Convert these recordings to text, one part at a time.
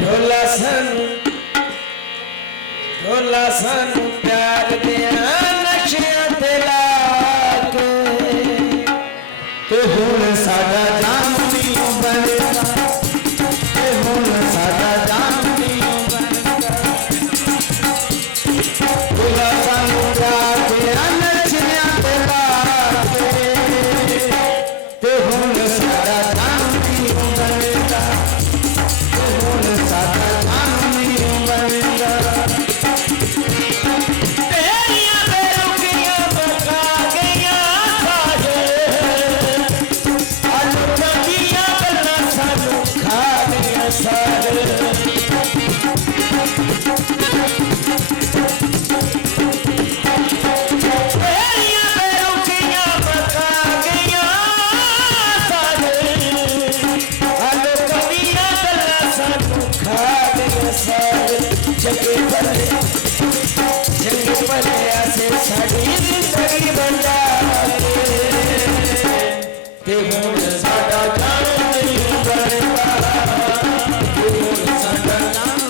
ढोला सानू प्यार दिया नक्शियां ते ला के ते हुण साडा जाम नहीं बनदा ते हुण साडा जाम नहीं बनदा ढोला सानू प्यार दिया नक्शियां ते ला के ते हुण साडा जाम नहीं बनदा ते हुण साडा जाम नहीं बनदा जंगे पले ऐसे साड़ी जिंदगी बंदा ते हुण साडा जाम नहीं बनदा ते हुण साडा जाम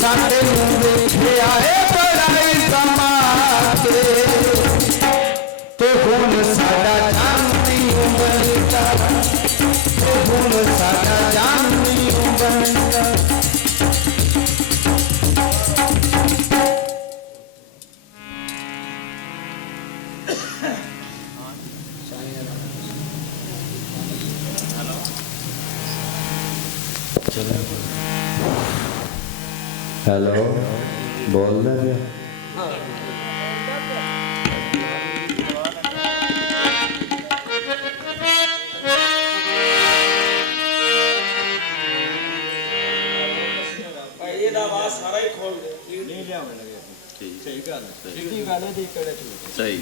साडे वेखे आए बड़ाई समाते ते हुण साडा जाम नहीं बनदा ते हुण साडा जाम नहीं बनदा हेलो बोल दे सारा ही खोल दे नहीं लिया लगे सही गल है सही गल है सही